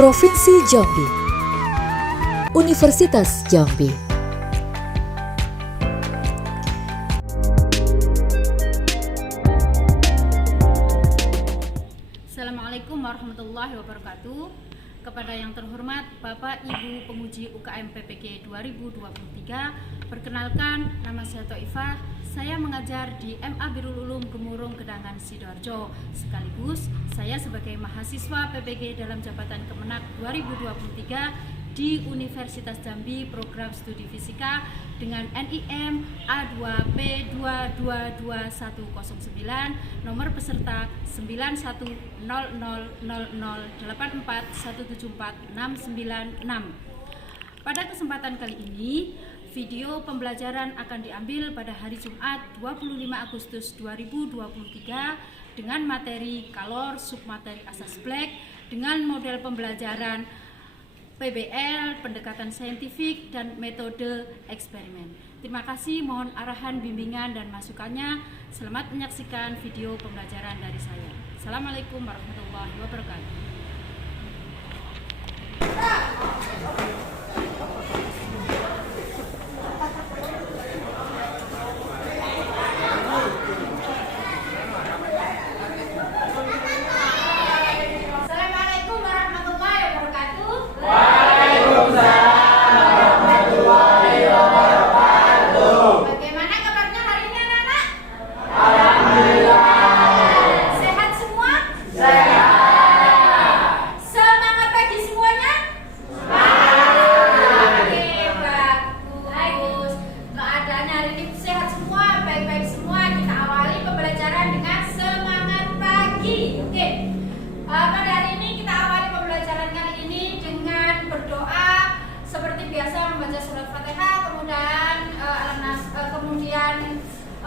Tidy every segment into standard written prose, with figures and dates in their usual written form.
Provinsi Jambi, Universitas Jambi. Assalamualaikum warahmatullahi wabarakatuh. Kepada yang terhormat Bapak Ibu penguji UKM PPG 2023, perkenalkan nama saya Thoifah. Saya mengajar di MA Birul Ulum Gemurung Gedangan Sidoarjo. Sekaligus saya sebagai mahasiswa PPG dalam jabatan Kemenak 2023 di Universitas Jambi program studi fisika dengan NIM A2P2222109, nomor peserta 91000084174696. Pada kesempatan kali ini, video pembelajaran akan diambil pada hari Jumat 25 Agustus 2023 dengan materi kalor submateri asas Black dengan model pembelajaran PBL, pendekatan saintifik, dan metode eksperimen. Terima kasih, mohon arahan, bimbingan, dan masukannya. Selamat menyaksikan video pembelajaran dari saya. Assalamualaikum warahmatullahi wabarakatuh.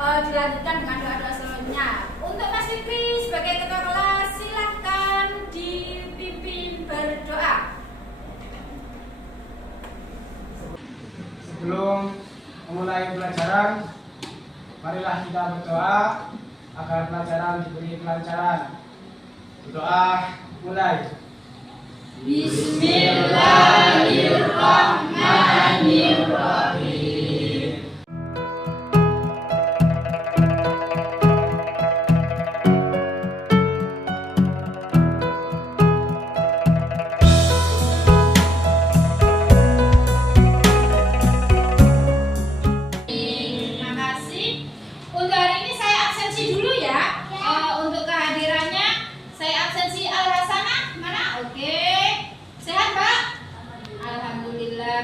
Dilanjutkan dengan doa-doa selanjutnya. Untuk Mas Fikri sebagai ketua kelas, silahkan dipimpin berdoa. Sebelum memulai pelajaran, marilah kita berdoa agar pelajaran diberi kelancaran. Berdoa mulai. Bismillahirrahmanirrahim.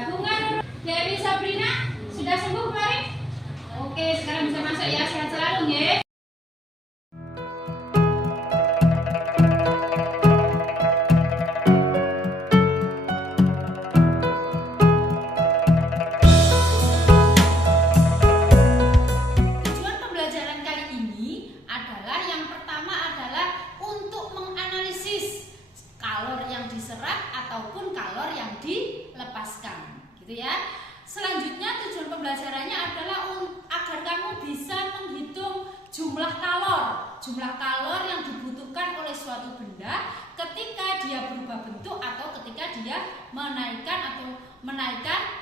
Bunga Dewi Sabrina sudah sembuh kemarin? Oke, sekarang bisa masuk ya, sehat selalu ya. Tujuan pembelajaran kali ini adalah yang pertama adalah untuk menganalisis kalor yang diserap ataupun kalor yang dilepaskan, gitu ya. Selanjutnya tujuan pembelajarannya adalah agar kamu bisa menghitung jumlah kalor yang dibutuhkan oleh suatu benda ketika dia berubah bentuk atau ketika dia menaikkan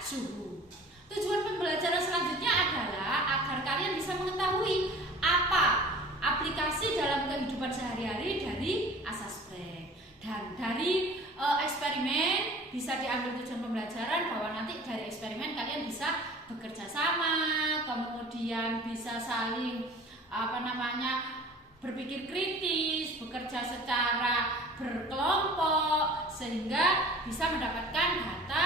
suhu. Tujuan pembelajaran selanjutnya adalah agar kalian bisa mengetahui apa aplikasi dalam kehidupan sehari-hari dari asas Black. Dan dari eksperimen bisa diambil tujuan pembelajaran bahwa nanti dari eksperimen kalian bisa bekerja sama, kemudian bisa saling berpikir kritis, bekerja secara berkelompok sehingga bisa mendapatkan data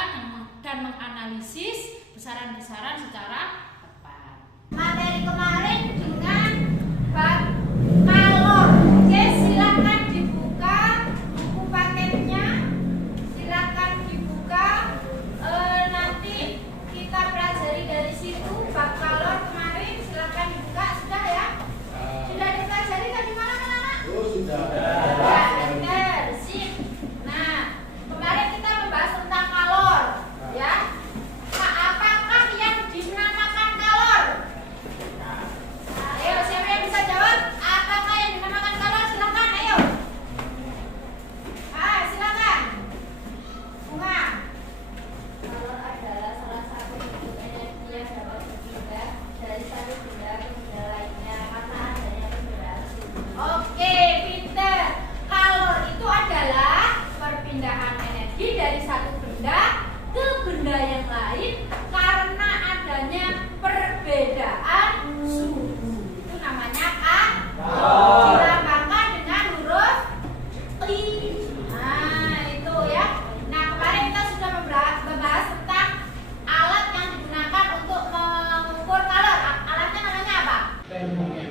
dan menganalisis besaran-besaran secara tepat. Materi kemarin dengan bab kalor. Oke, silakan dibuka buku paketnya. Silakan dibuka. Nanti kita pelajari dari situ bab kalor kemarin. Silakan dibuka. Sudah ya? Sudah dipelajari kan di mana anak? Oh, sudah. Sip. Nah, kemarin kita membahas tentang kalor, ya. Nah, apakah yang dinamakan kalor?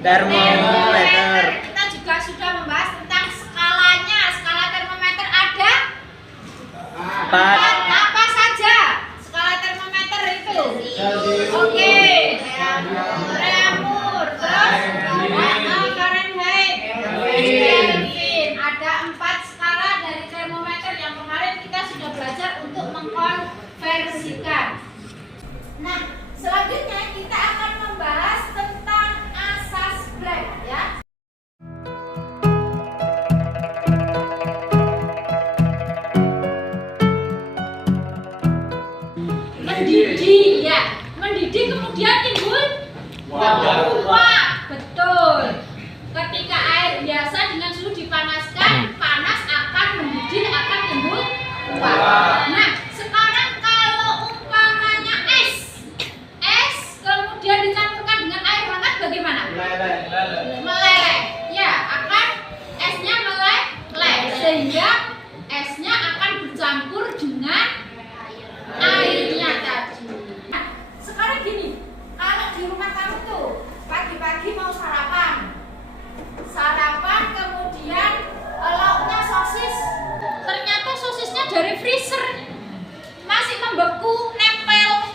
Termometer. Kita juga sudah membahas tentang skalanya. Skala termometer ada 4. apa saja? Skala termometer itu. Oke. Reaumur, terus Fahrenheit, Kelvin. Ada 4 skala dari termometer yang kemarin kita sudah belajar untuk mengkonversikan. Nah, selanjutnya kita akan membahas tentang asas Black ya. Mendidih ya. Mendidih kemudian timbul uap. Betul. Ketika air biasa dengan suhu dipanaskan, panas akan mendidih, akan timbul uap. Nah, sekarang kalau umpamanya es kemudian dicampurkan dengan air hangat bagaimana? Meleleh. Ya, akan esnya meleleh sehingga esnya akan bercampur dengan airnya tadi. Nah, sekarang gini, kalau di rumah kamu tuh pagi-pagi mau sarapan kemudian lauknya sosis, ternyata sosisnya dari freezer masih membeku, nempel.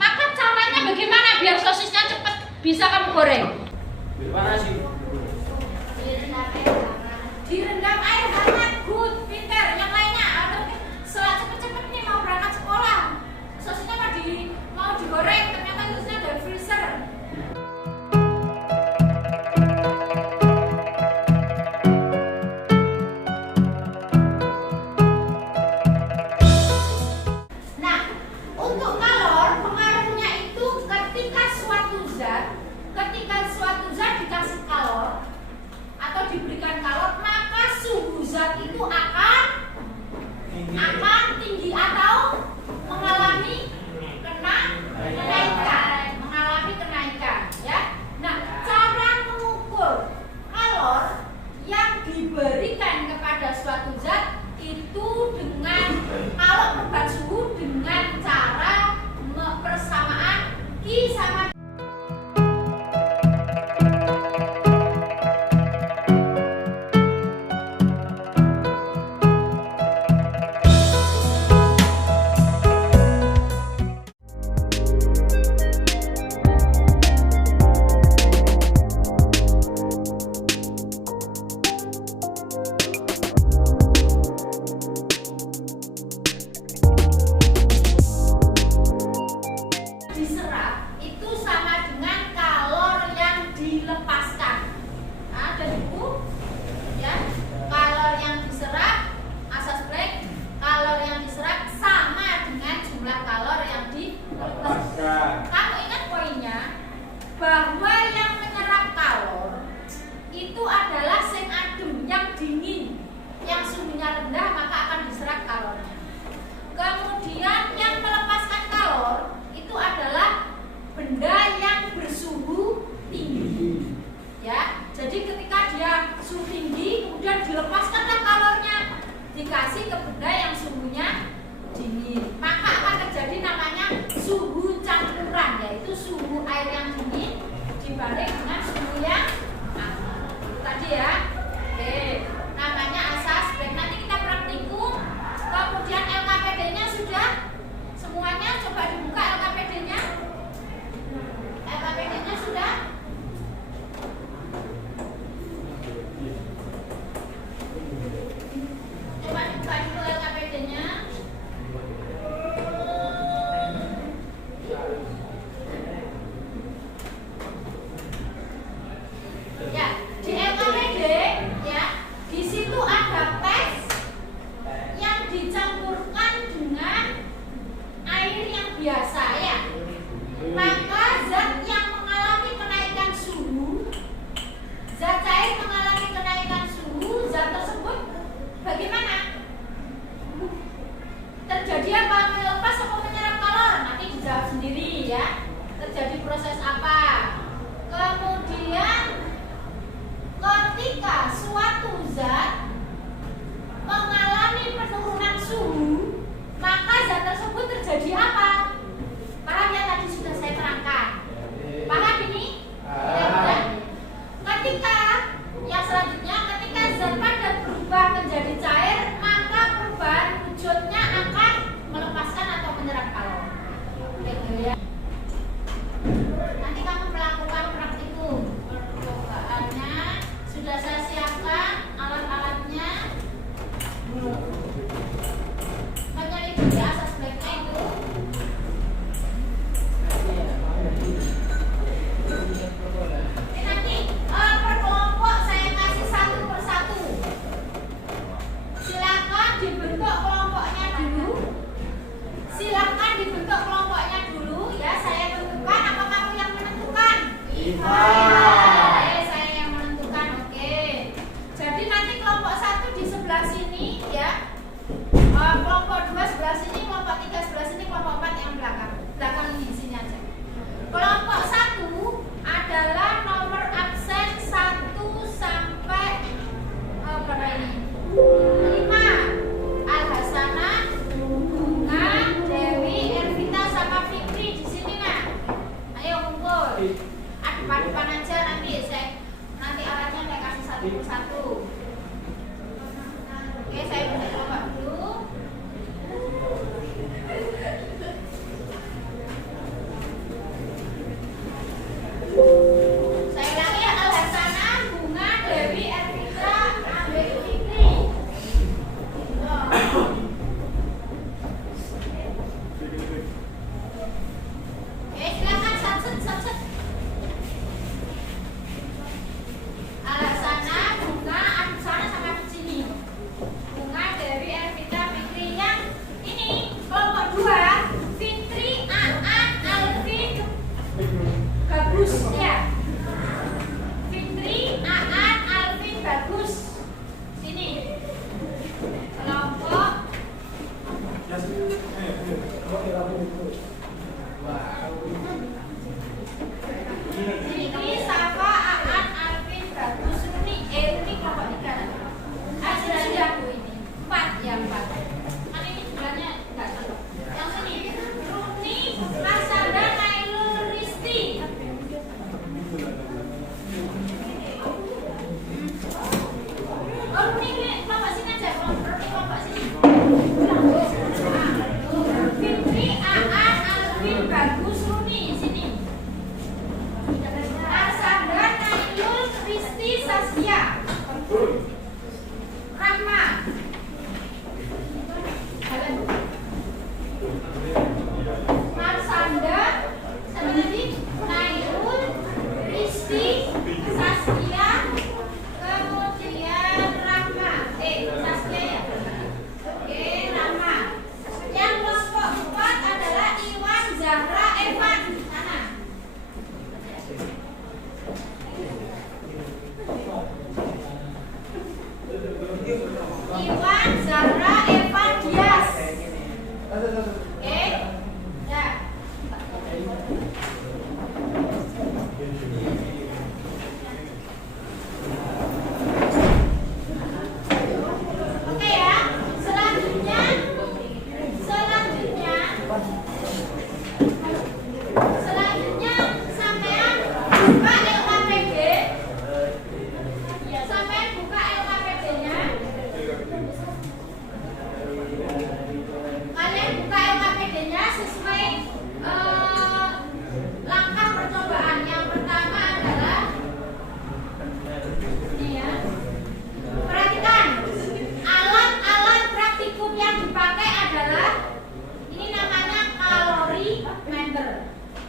Maka caranya bagaimana biar sosisnya cepat bisa kamu goreng? Direndam air hangat, good, pinter. Yang lainnya, atau cepet-cepet nih mau berangkat sekolah, sosisnya mau digoreng, ternyata sosisnya dari freezer. Nah, untuk kalor pengaruhnya itu ketika suatu zat dikasih kalor atau diberikan kalor, maka suhu zat itu akan tinggi atau mengalami kenaikan ya. Nah, cara mengukur kalor yang diberikan kepada suatu zat itu dengan kalau perubahan suhu dengan cara persamaan Q sama diserap itu sama dengan kalor yang dilepaskan. Ada buku ya, kalor yang diserap, asas Black, kalor yang diserap sama dengan jumlah kalor yang dilepaskan. Kamu ingat poinnya bahwa yang menyerap kalor itu adalah seng adem yang dingin, yang suhunya rendah maka akan diserap kalornya. Kemudian yang melepaskan kalor itu adalah benda yang bersuhu tinggi ya. Jadi ketika dia suhu tinggi kemudian dilepaskanlah kalornya, dikasih ke benda yang suhunya dingin, maka akan terjadi namanya suhu campuran, yaitu suhu air yang dingin dibalik dengan suhu yang hangat tadi ya. Oke, namanya asas Black. Nanti kita praktikum. Kemudian LKPD-nya sudah semuanya, coba dibuka LKPD-nya. LKPD-nya sudah. Coba dibuka dulu LKPD-nya. Ya, di LKPD ya, di situ ada tes yang dicampurkan dengan air yang biasa ya. Maka zat yang mengalami kenaikan suhu, zat cair mengalami kenaikan suhu, zat tersebut bagaimana? Terjadi apa? Melepas atau menyerap kalor? Nanti dijawab sendiri ya. Terjadi proses apa? Kemudian ketika suatu zat mengalami penurunan suhu, maka zat tersebut terjadi apa? Paham ya, tadi sudah saya terangkan. Paham ini? Ya, Nanti kamu melakukan praktikum. Percobaannya sudah saya siapkan alat-alatnya. Menyelidiki asas baiknya itu. Nanti per kelompok saya kasih satu persatu. Silakan dibentuk kelompoknya dulu. Silakan dibentuk kelompoknya dulu ya. Saya tentukan apa kamu yang menentukan? Saya yang menentukan. Oke. Jadi nanti kelompok 1 di sebelah sini ya. Kelompok 2 sebelah sini, kelompok 3 sebelah sini, kelompok 4 yang belakang. Belakang ini di sini aja. Kelompok 1 adalah nomor absen 1 sampai berapa ini? 5. Al-Hasanah, Bunga, Dewi, Ervita sama Fikri di sini nah. Ayo kumpul. Depan-depan aja nanti alatnya saya kasih satu persatu. Oke, saya bentuk kelompok dulu. Saya ulangi ya, Al-Hasanah, Bunga, Dewi, Ervita, Abe, Fikri. Oke, silakan sat-set. Al-Hasanah, Bunga, Al-Hasanah sama di sini. Bunga, Dewi, Ervita, Fikri yang ini kelompok 2. Fikri, Aan, Alvin, Bagus ya. Fikri, Aan, Alvin, Bagus. Sini. Kelompok Fikri, Safa, Aan, Alvin, Bagus, Runi. Runi kelompok 3. Sudah Bu ini. 4 ya 4. Kan ini sebenarnya enggak cocok. Yang sini. Runi, Rasanda, Nailul, Risti. Runi kelompok sini aja. Runi kelompok sini. Fikri, Aan, Alvin, Bagus, Runi sini. Rasanda, Nailul, Risti, Saskia. Rahma. Marsanda, sama tadi Nailul, Risti, Saskia, kemudian Rahma. Saskia ya. Oke, Rahma. Yang kelompok 4 adalah Iwan, Zahra, Evan. Sana. Iwan, Zahra, Evan, Dias. Oke, ya. Oke ya. Selanjutnya sampean buka LKPD. Sampean buka LKPD-nya. Kalian buka LKPD-nya sesuai langkah percobaan. Yang pertama adalah ini ya. Perhatikan, alat-alat praktikum yang dipakai adalah ini namanya kalorimeter.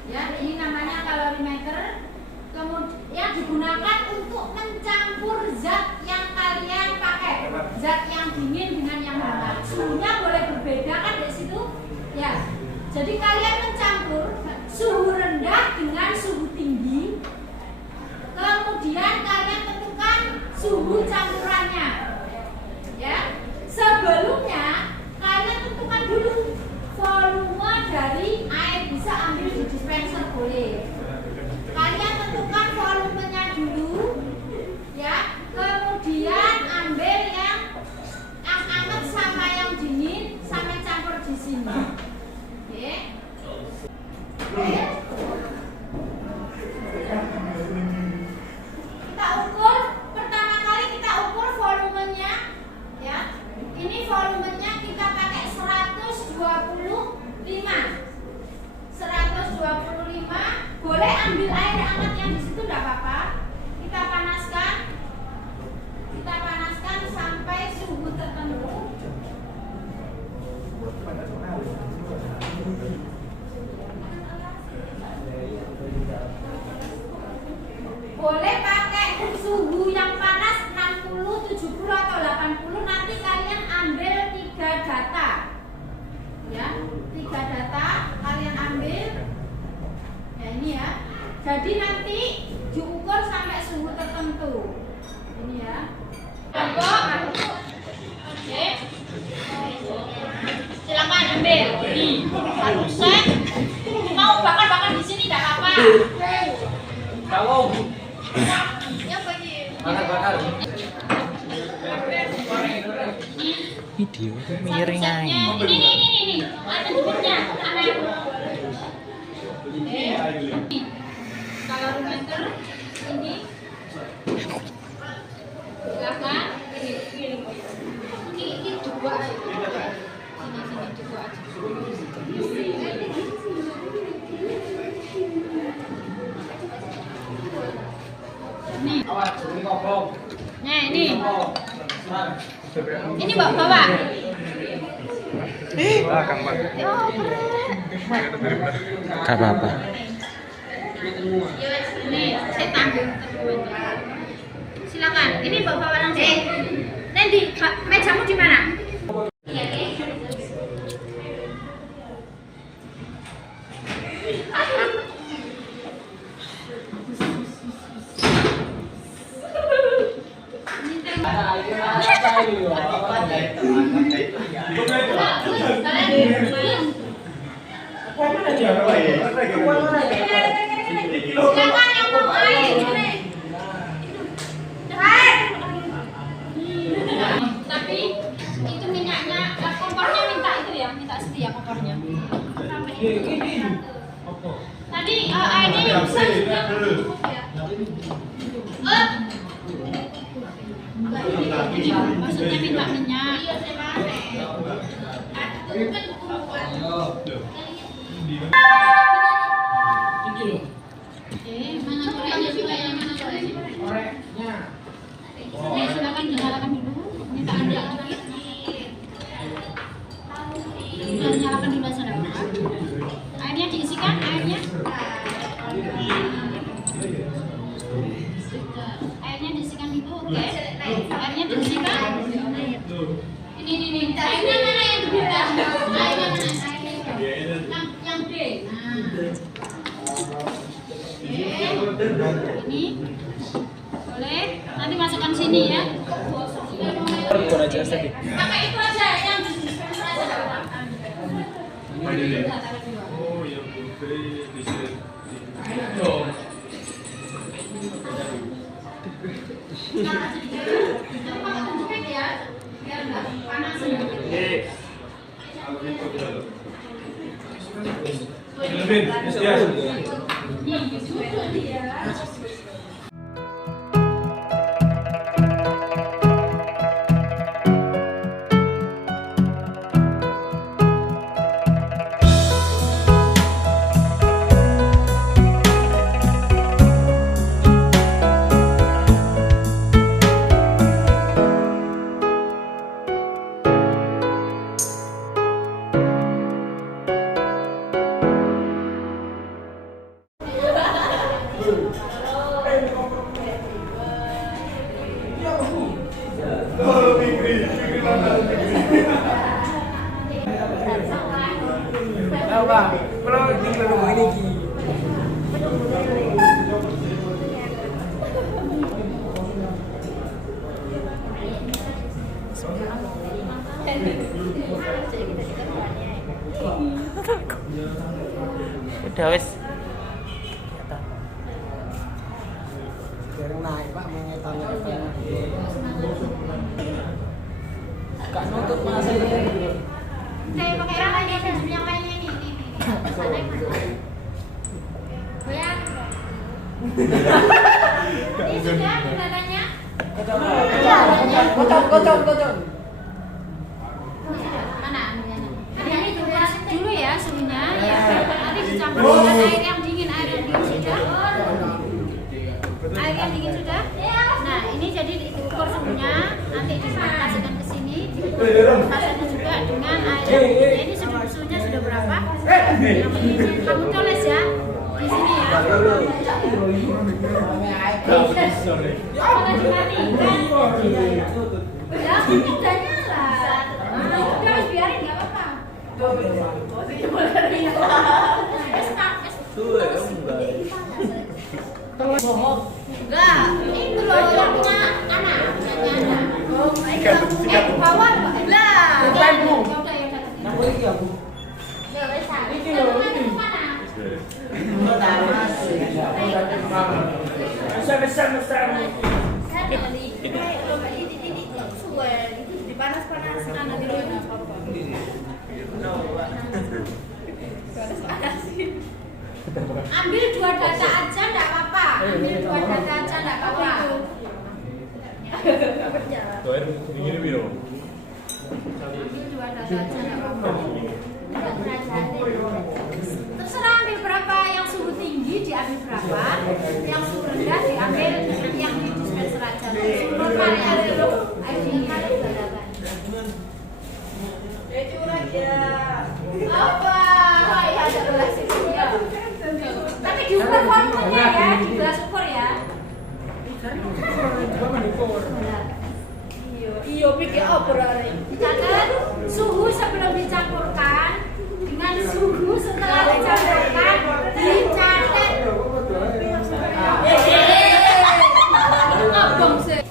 Ya, ini namanya kalorimeter. Kemudian yang digunakan untuk mencampur zat yang kalian pakai. Zat yang dingin dengan yang hangat. Suhunya boleh berbeda kan di situ? Ya. Jadi kalian mencampur suhu rendah dengan suhu tinggi. Kemudian kalian tentukan suhu campurannya. Ya. Sebelumnya kalian tentukan dulu volume dari air, bisa ambil di dispenser boleh. Kalian tentukan volumenya dulu, ya. Kemudian ambil yang hangat sama yang dingin, sampai campur di sini. Oke. ambil air hangat yang di situ enggak apa-apa. Kita panaskan sampai suhu tertentu. Boleh pakai suhu yang panas 60, 70 atau 80. Nanti kalian ambil 3 data. Ya, 3 data kalian ambil. Ya ini ya. Jadi nanti diukur sampai suhu tertentu. Ini ya. Oke. Silakan ambil. Nih, 1 set. Mau bakar di sini enggak apa-apa. Kalau Ya bagi. bakar. Video miring aja. Ini. Ada bibitnya. Kalorimeter ini. Silakan. Ini dua aja. Sini dua aja. Nih. Awas, ini ngobong. Nah, ini. Ini bawa. Gak apa-apa. Nih, saya tanggung. Silakan. Ini bawa langsung. Nanti mejamu di mana? Silakan yang mau air. Tapi itu minyaknya, kompornya minta setia kompornya. Tadi airnya yang besar sudah cukup ya. Maksudnya minta minyak. Iya, saya mana korenya juga yang mana korenya? Koreknya. Silakan dinyalakan dulu. Minta anda dikit. Nyalakan dulu sana. Airnya diisikan, airnya. Airnya diisikan dulu, oke? Airnya diisikan. Ini. Airnya mana yang dibuka? Airnya mana? Yang D. Ini boleh. Nanti masukkan sini ya. Pakai itu aja yang dispenser aja. Biar nggak panas. Udah wes. Sekarang naik Pak, mengetalnya ke tengah. Gak nutup masa itu. Saya pakai yang lainnya ini. Goyang. Ini sudah dadanya. Kocok. Mana ambilnya? Ini dulu ya suhunya ya. Nanti dicampur dengan air yang dingin sudah. kalian dingin sudah? Nah, ini jadi diukur suhunya, nanti dimasukkan ke sini, rasanya juga dengan air. Nah, ini suhunya sudah berapa? Kamu tulis ya di sini ya. Apakah dimatikan? Ya, udah nyala. Udah harus biarin nggak apa-apa. Enggak, itu loh yang punya anak, bawah lah. Dipanas-panasin nanti ambil 2 data aja enggak apa-apa. Ambil 2 data aja enggak apa-apa. Ambil 2 data aja enggak apa-apa. Terserah ambil berapa, yang suhu tinggi diambil berapa, yang suhu rendah diambil yang di dispenser aja. Suhu normal ya, air dingin berapa? Curang ya. Apa? Ya ada belas itu ya. Tapi diukur volumenya ya, di gelas ukur ya. Iya, pikir apa berarti? Dicatat suhu sebelum dicampurkan dengan suhu setelah dicampurkan, dicatat. Abang sih.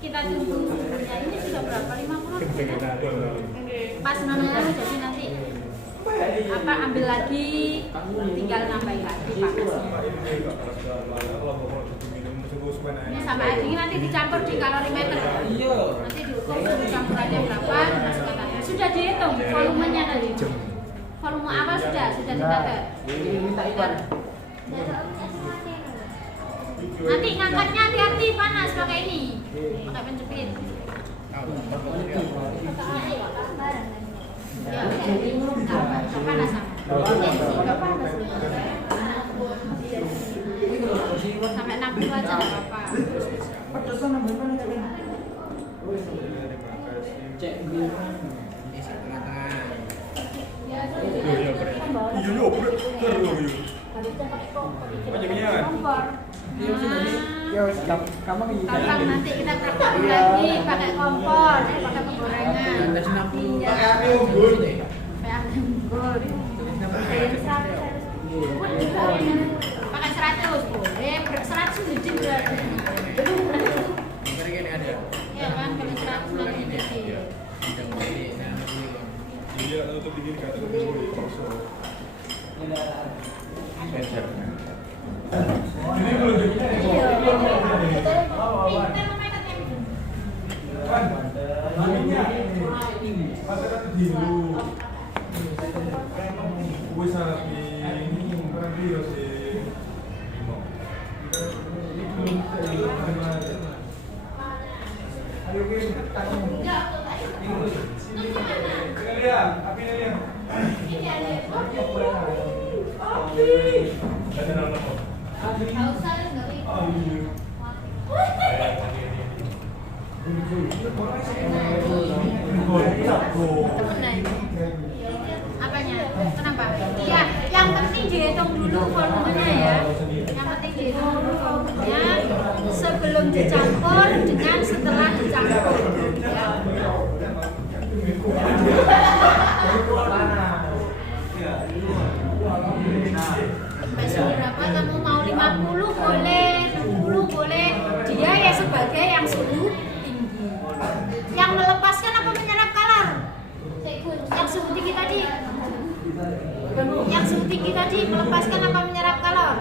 Kita tunggu. Ya, ini sudah berapa? 50. Pas namanya jadi nanti apa ambil lagi, tinggal nambahin lagi panas. Ini sama air dingin nanti dicampur di kalorimeter. Nanti diukur suhu campurannya berapa, dimasukkan lagi. Sudah dihitung volumenya tadi. Volume awal sudah dicatat. Nanti ngangkatnya hati-hati, panas pakai ini, pakai penjepit. Ya, nggak panas sama. Sampai 60 aja nggak apa-apa. Cek Gampang nanti kita praktekin lagi pakai kompor, pakai penggorengan. Pakai unggun. Pakai 100 boleh, 100 jadi berarti. Ya kan, kalau 100 lagi jadi. Iya, untuk bikin kata boleh kosong. Ini belum Apanya? Kenapa? Iya, yang penting dihitung dulu volumenya ya. Yang penting dihitung dulu volumenya sebelum dicampur dengan setelah dicampur. Ya. Sampai seberapa kamu mau 50 boleh, 60 boleh. Dia ya sebagai yang suhu tinggi. Yang melepaskan apa menyerap kalor? Yang suhu tinggi tadi. Yang suhu tinggi tadi melepaskan apa menyerap kalor?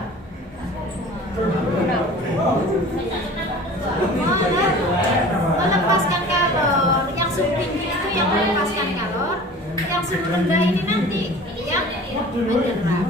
Melepaskan kalor. Yang suhu tinggi itu yang melepaskan kalor. Yang suhu rendah ini nanti yang menyerap.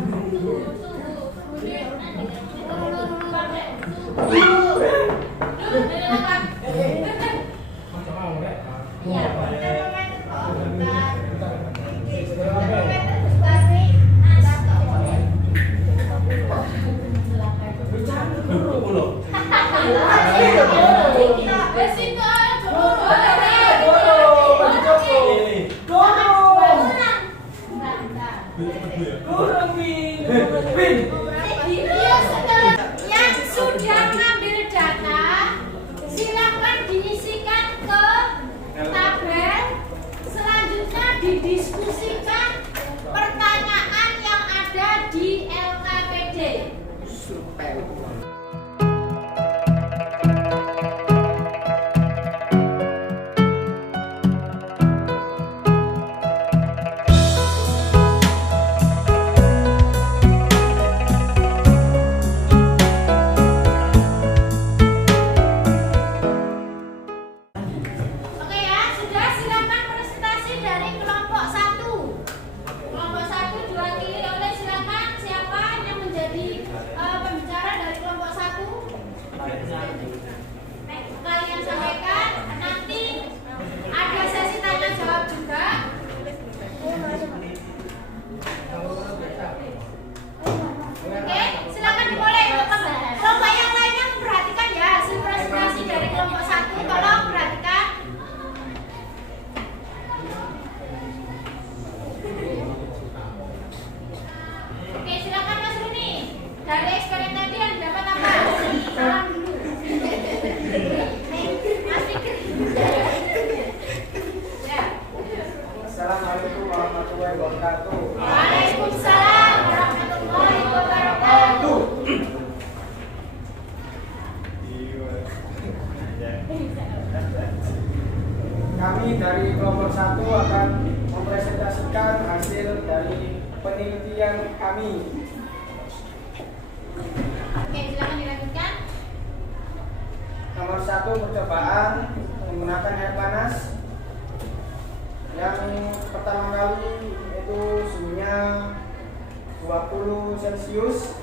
Yang sudah ngambil data, silakan diisikan ke tabel. Selanjutnya didiskusikan pertanyaan yang ada di LKPD. Oke ya, sudah, silakan presentasi dari kelompok 1. Kelompok 1 diwakili oleh, silakan siapa yang menjadi pembicara dari kelompok 1? Kalian sampaikan, nanti ada sesi tanya jawab juga. Oke, silakan dimulai. Kelompok yang lainnya perhatikan ya hasil presentasi dari kelompok 1. Tolong perhatikan. Oke, silakan Mas Runi. Dari eksperimen tadi yang dapat apa? Salam dulu. Mas Fikri. Ya. Assalamualaikum warahmatullahi wabarakatuh. Waalaikumsalam warahmatullahi wabarakatuh. Kami dari kelompok 1 akan mempresentasikan hasil dari penelitian kami. Oke, silakan dilanjutkan. Nomor 1, percobaan menggunakan air panas. Yang pertama kali itu suhunya 20 Celcius.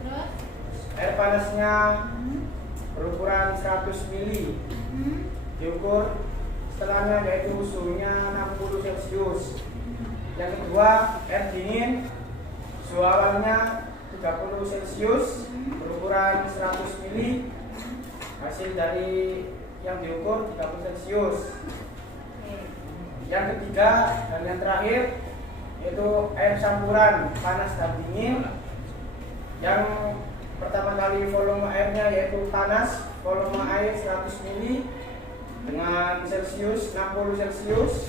Terus, Air panasnya berukuran 100 mili. Diukur setelahnya yaitu suhunya 60 Celcius. Yang kedua, air dingin. Suhu awalnya 30 Celcius berukuran 100 mili. Hasil dari yang diukur 30 Celcius. Yang ketiga dan yang terakhir yaitu air campuran panas dan dingin. Yang pertama kali volume airnya yaitu panas, volume air 100 mili dengan Celcius 60 Celcius,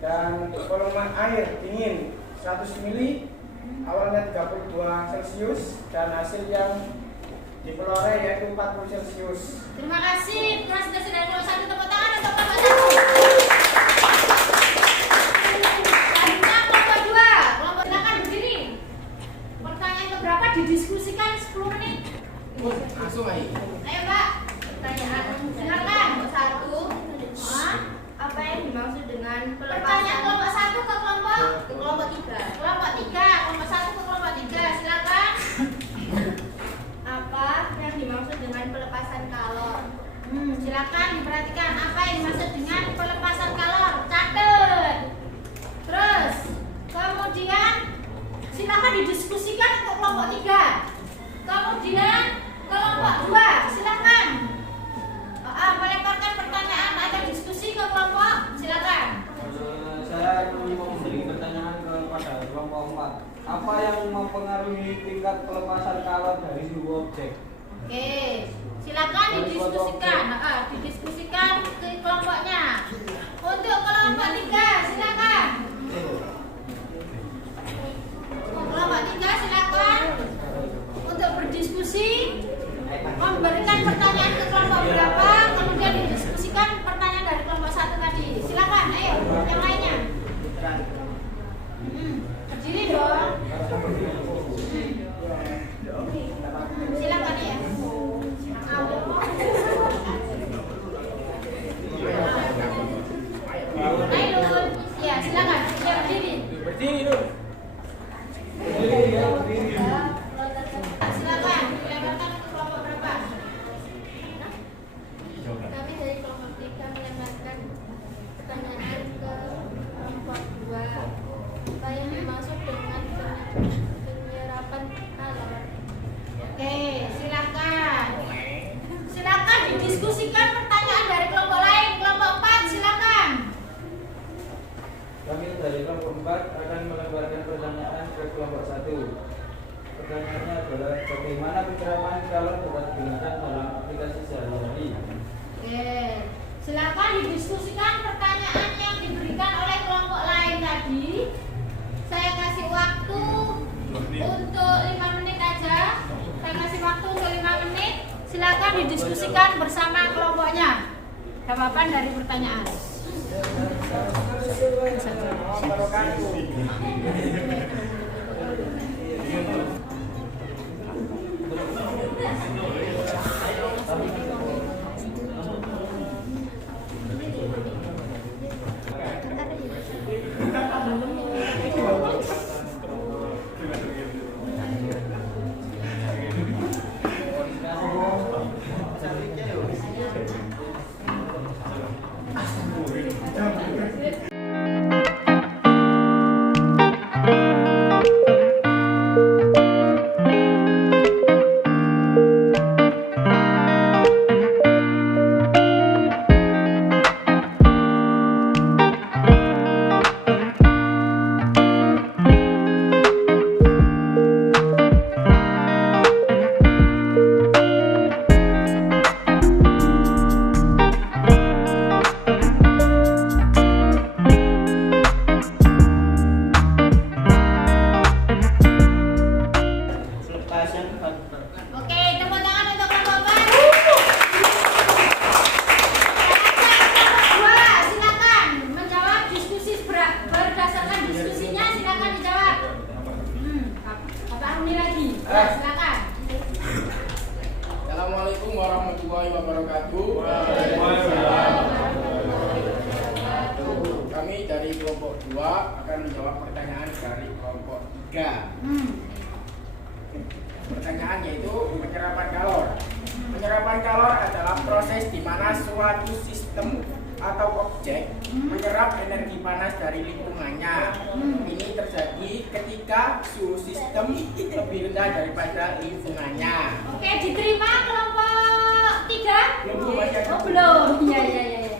dan volume air dingin 100 mili awalnya 32 Celcius dan hasil yang diperoleh yaitu 40 Celcius. terima kasih presentasi dari kelompok 1. Tepuk tangan untuk kelompok 1. Selanjutnya kelompok 2. Kelompok, silakan berdiri. Pertanyaan keberapa didiskusikan 10 menit. Langsung aja. Ayo Mbak, pertanyaan silakan. Kelompok 1. Apa yang dimaksud dengan Pertanyaan kelompok 1 ke kelompok kelompok 3? kelompok 3. Kelompok 1 ke kelompok 3. Silakan. Apa yang dimaksud dengan pelepasan kalor? Silakan diperhatikan apa yang dimaksud dengan pelepasan kalor. Catat. Terus, kemudian silakan didiskusikan untuk kelompok 3. Kemudian kelompok 2, silakan. Melemparkan pertanyaan atau diskusi ke kelompok. Silakan. Saya mau memberi pertanyaan kepada kelompok 4. Apa yang mempengaruhi tingkat pelepasan kalor dari sebuah objek? Oke, silakan didiskusikan. Didiskusikan ke kelompoknya. Untuk kelompok 3, silakan. Kelompok 3, silakan untuk berdiskusi, memberikan pertanyaan ke kelompok berapa, kemudian didiskusikan pertanyaan dari kelompok 1 tadi. Silakan, ayo, yang lainnya. Berdiri dong. Silakan ya. Ayo, ya silakan. Ya berdiri. Berdiri dulu. Silakan. Dilemparkan ke kelompok berapa? Kami dari kelompok 3 melemparkan pertanyaan ke kelompok 2. Apa yang dimaksud dengan penyerapan kalor? Oke, silakan. Silakan didiskusikan pertanyaan dari kelompok lain. Kelompok 4, silakan. Kami dari kelompok 4 akan melemparkan pertanyaan ke kelompok 1. Pertanyaannya adalah bagaimana penyerapan kalor dapat digunakan dalam aplikasi sehari-hari? Oke, silakan didiskusikan pertanyaan yang diberikan oleh kelompok lain tadi. Saya kasih waktu untuk 5 menit aja. Saya kasih waktu untuk 5 menit. Silakan didiskusikan bersama kelompoknya. Jawaban dari pertanyaan. Oke, tepuk tangan untuk kelompok baru. Silakan menjawab diskusi berdasarkan diskusinya, silakan dijawab. Bapak Rumi lagi. Silakan. Assalamualaikum warahmatullahi wabarakatuh. Kami dari kelompok 2 akan menjawab pertanyaan dari kelompok 3. Pertanyaannya itu penyerapan kalor. Penyerapan kalor adalah proses di mana suatu sistem atau objek menyerap energi panas dari lingkungannya. Ini terjadi ketika suhu sistem lebih rendah daripada lingkungannya. Oke, diterima kelompok 3? Belum banyak. Oh, belum. Iya.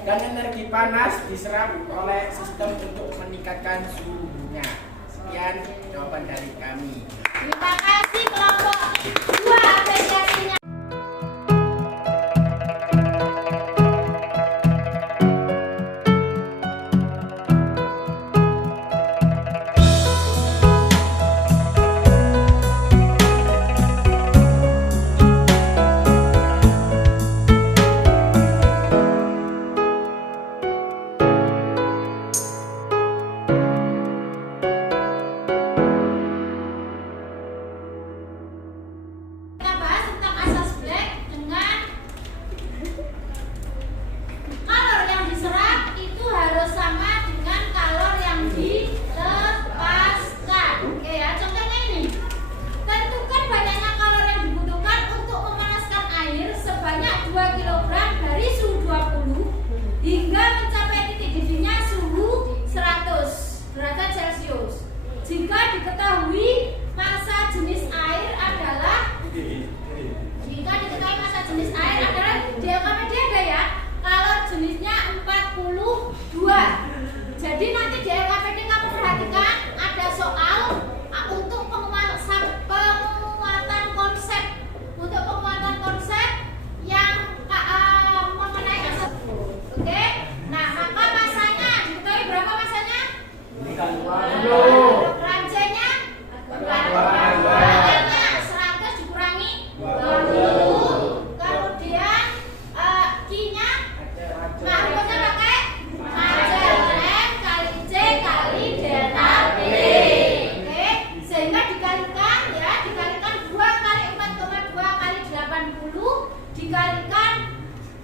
Dan energi panas diserap oleh sistem untuk meningkatkan suhunya. Sekian jawaban dari kami. Terima kasih kelompok 2 apresiasinya. Kita bahas tentang asas Black dengan kalor yang diserap itu harus sama dengan kalor yang dilepaskan. Oke ya, contohnya ini. Tentukan banyaknya kalor yang dibutuhkan untuk memanaskan air sebanyak 2 kg dari suhu 20 hingga mencapai titik didihnya suhu 100 derajat Celcius. Jika diketahui massa jenis air adalah di LKPD ada ya, kalor jenisnya 42. Jadi nanti di LKPD kamu perhatikan ada soal untuk penguatan konsep, yang mengenai asas. Oke, nah maka masanya diketahui berapa masanya? Gram C-nya? 100 dikurangi 20. Kemudian Q-nya rumusnya pakai majer M kali C kali delta P. Oke, sehingga dikalikan 2 kali 4,2 kali 80 dikalikan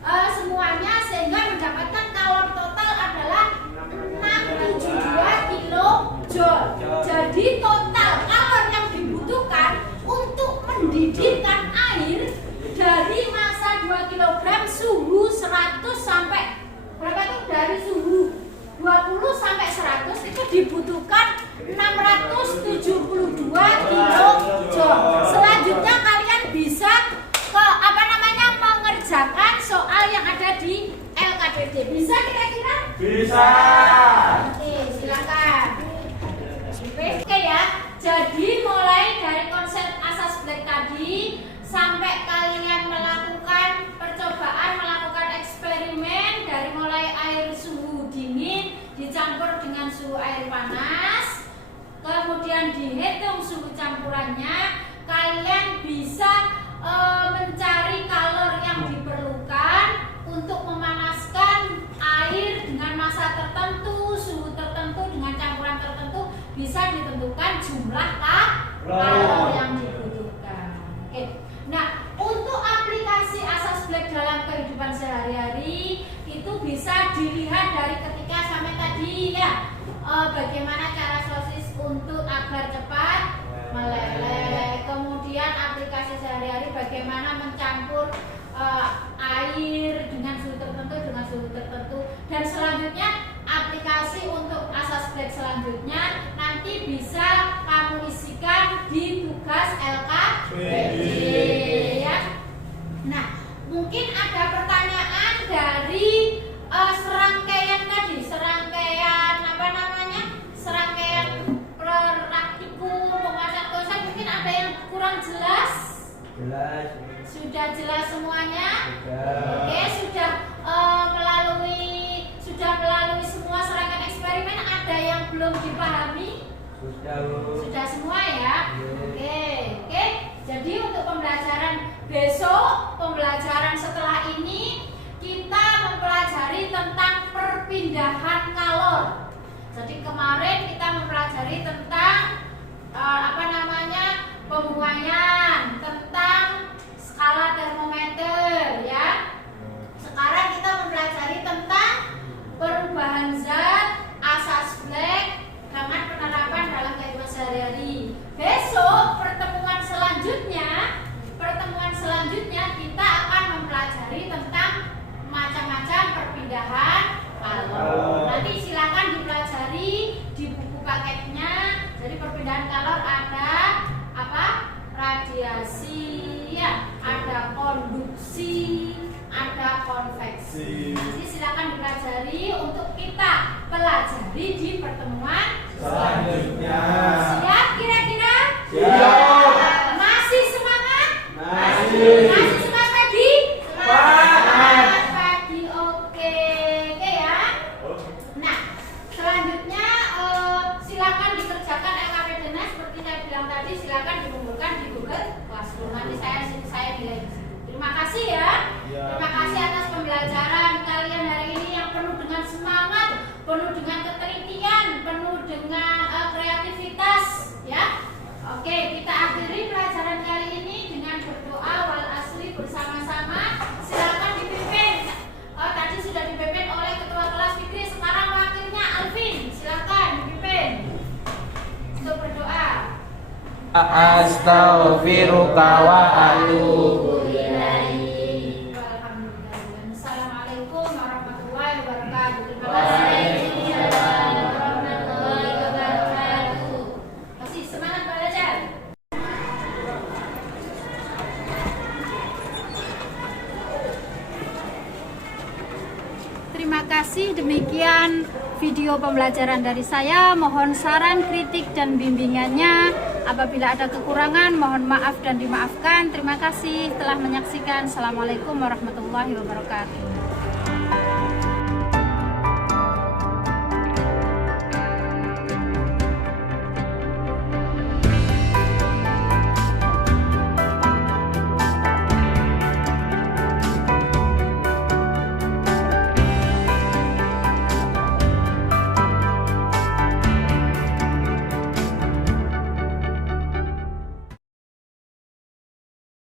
semuanya sehingga mendapatkan kalor total adalah 672 kilojoule. Jadi total kalor yang dibutuhkan untuk mendidihkan air dari massa 2 kg suhu 100 sampai berapa itu, dari suhu 20 sampai 100 itu dibutuhkan 672 kilojoule. Selanjutnya kalian bisa mengerjakan soal yang ada di LKPD. Bisa kira-kira? Bisa. Oke, silakan. kemudian dihitung suhu campurannya, kalian bisa mencari kalor yang diperlukan untuk memanaskan air dengan massa tertentu, suhu tertentu, dengan campuran tertentu, bisa ditentukan jumlah kalor yang dibutuhkan. Oke. Nah, untuk aplikasi asas black dalam kehidupan sehari-hari itu bisa dilihat dari ketika sampai tadi ya, bagaimana cara sosis untuk agar cepat meleleh. Kemudian aplikasi sehari-hari bagaimana mencampur air dengan suhu tertentu, dan selanjutnya aplikasi untuk asas black selanjutnya nanti bisa kamu isikan di tugas LKPD ya. Nah, mungkin ada pertanyaan dari serangkaian tadi, serangkaian praktikum penguasaan konsep, mungkin ada yang kurang jelas? Jelas. Sudah jelas semuanya? Sudah. Oke, sudah melalui semua serangkaian eksperimen. Ada yang belum dipahami? Sudah semua ya? Oke. Jadi untuk pembelajaran besok, pembelajaran setelah ini kita mempelajari tentang perpindahan kalor. Jadi kemarin kita mempelajari tentang pembuayan, tentang skala termometer ya. Sekarang kita mempelajari tentang perubahan zat, asas black, dengan penerapan dalam kehidupan sehari-hari. Besok pertemuan selanjutnya kita akan mempelajari tentang macam-macam perpindahan kalor. Nanti silakan dipelajari di buku paketnya. Jadi perpindahan kalor ada radiasi ya, ada konduksi, ada konveksi. Nanti silakan dipelajari untuk kita pelajari di pertemuan Selanjutnya. Siap kira-kira? Siap. Masih semangat? Masih. Masih semangat pagi? Semangat. Pagi, oke ya. Nah, selanjutnya silakan dikerjakan LKPD seperti saya bilang tadi, silakan dikumpulkan di Google Classroom. Nanti saya nilai di situ. Terima kasih ya. Terima kasih atas pembelajaran kalian hari ini yang penuh dengan semangat, penuh dengan ketelitian, penuh dengan kreativitas ya. Oke, kita akhiri pelajaran kali ini dengan berdoa wal asri bersama-sama. Silakan dipimpin. Tadi sudah dipimpin oleh ketua kelas Fikri, sekarang wakilnya Alvin. Silakan dipimpin untuk berdoa. Astaghfiruka wa atubu ilaik. Assalamualaikum warahmatullahi wabarakatuh. Terima kasih. Warahmatullahi wabarakatuh. Masih semangat belajar. Terima kasih, demikian video pembelajaran dari saya. Mohon saran, kritik, dan bimbingannya. Apabila ada kekurangan, mohon maaf dan dimaafkan. Terima kasih telah menyaksikan. Assalamualaikum warahmatullahi wabarakatuh.